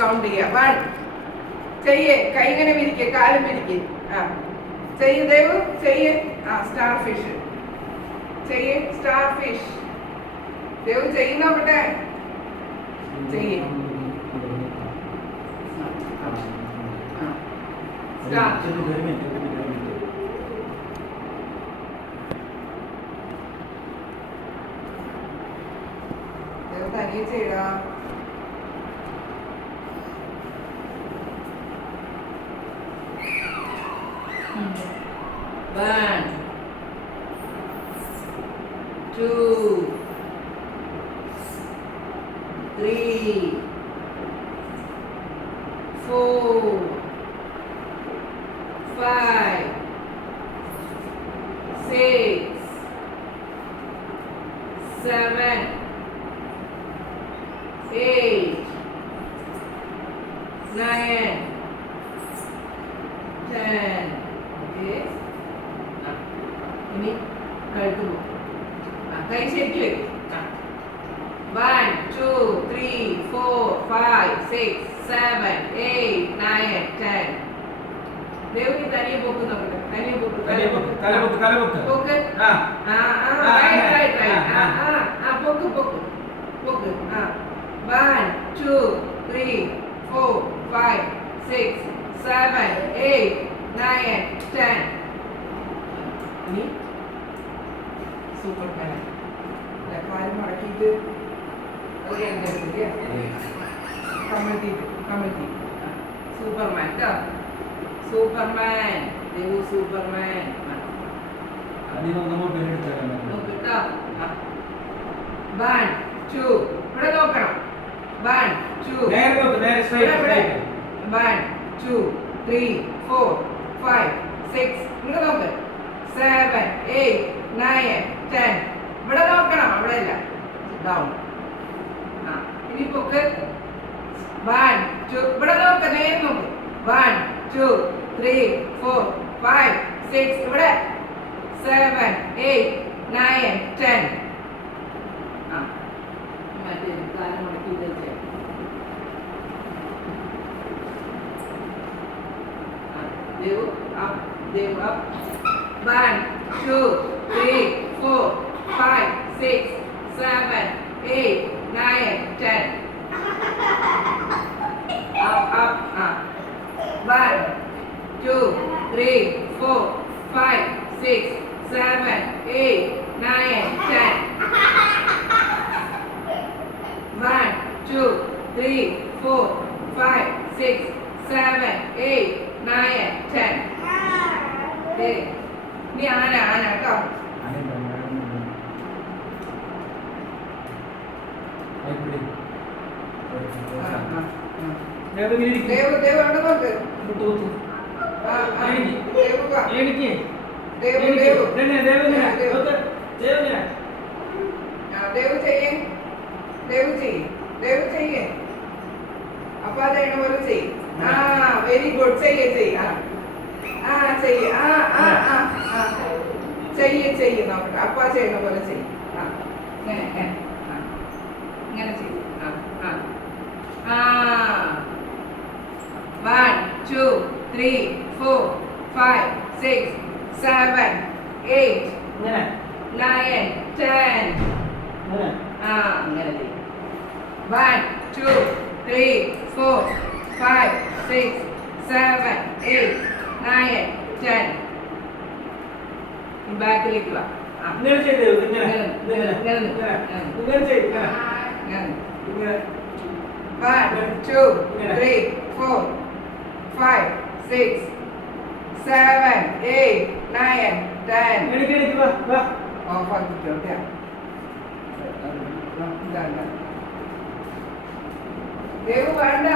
Count ചെയ്യാം. 1 ചെയ്യേ, കൈ ഇങ്ങനെ വിരിക്കുക, കാലും വിരിക്കുക. ആ ചെയ്യ് ദേവു, ചെയ്യ്. ആ സ്റ്റാർ ഫിഷ് ചെയ്യ്, സ്റ്റാർ ഫിഷ്. ദേവു ചെയ്യുന്നോട്ടെ, ചെയ്യ്. ദേവു തനിയെ ചെയ്യടാ. One, 2, 3, 4, 5, 6, 7, 8, 9, 10. Okay. ഇനി കഴുത്ത് പോകും. കൈ ശരിക്കും വെക്കും. 1, 2, 3, 4, 5, 6, 7, 8, 9, 10. ദേവി തനിയെ പോക്ക് നോക്കട്ടെ. തനിയെ പോക്ക്. പോക്ക്. പോക്ക്. 1, 2, 3, 4, 5, 6, 7, 8, 9, 10. ഇനി സൂപ്പർ മാൻ. കാല് മടക്കിയിട്ട് കമഴ്ത്തി സൂപ്പർമാൻ കേട്ടോ. സൂപ്പർമാൻ ദേവു, സൂപ്പർമാൻ നോക്കിട്ടോ. 1, 2 ഇവിടെ നോക്കണം. 1, 2 1, 2, 3, 4, 5, 6 ഇവിടെ നോക്ക്. 7, 8, 9, 10 ഇവിടെ നോക്കണം. അവിടെ അല്ല, ഡൗൺ. ഇനി പൊക്ക്. 1, 2 ഇവിടെ നോക്ക്, നേരെ നോക്ക്. 1, 2, 3, 4, 5, 6 ഇവിടെ. 7, 8, 9, 10. മറ്റേ കാലം മുടക്കി ഇതേ. Devu up, Devu up. 1, 2, 3, 4, 5, 6, 7, 8, 9, 10. Up. 1, 2, 3, 4, 5, 6, 7, 8, 9, 10. 1, 2, 3, 4, 5, 6, 7, 8, 9, 10. ഇനി ആന കേട്ടോ. ദേവു അവിടെ നോക്ക്. ദേവു ചെയ്യേ. അപ്പൊ അത് ചെയ്യണ പോലെ ചെയ്യും. Very good. ചെയ്യേ. ചെയ്യ് നോക്കട്ടെ. അപ്പ ചെയ്യണ പോലെ ചെയ്യും. ഇങ്ങനെ ചെയ്യും. 1, 2, 3, 4, 5, 6, 7, 8, 9, 10. ഇങ്ങനെ ചെയ്യും. 1, 2, 3, 4, 5, 6, 7, 8, 9, 10. ബാക്കിലേക്ക് വാ. 1, 2, 3, 4, 5, 6, 7, 8, 9, 10. ഓഫ് ആക്കിക്കോട്ടെ. ദേവു വേണ്ട.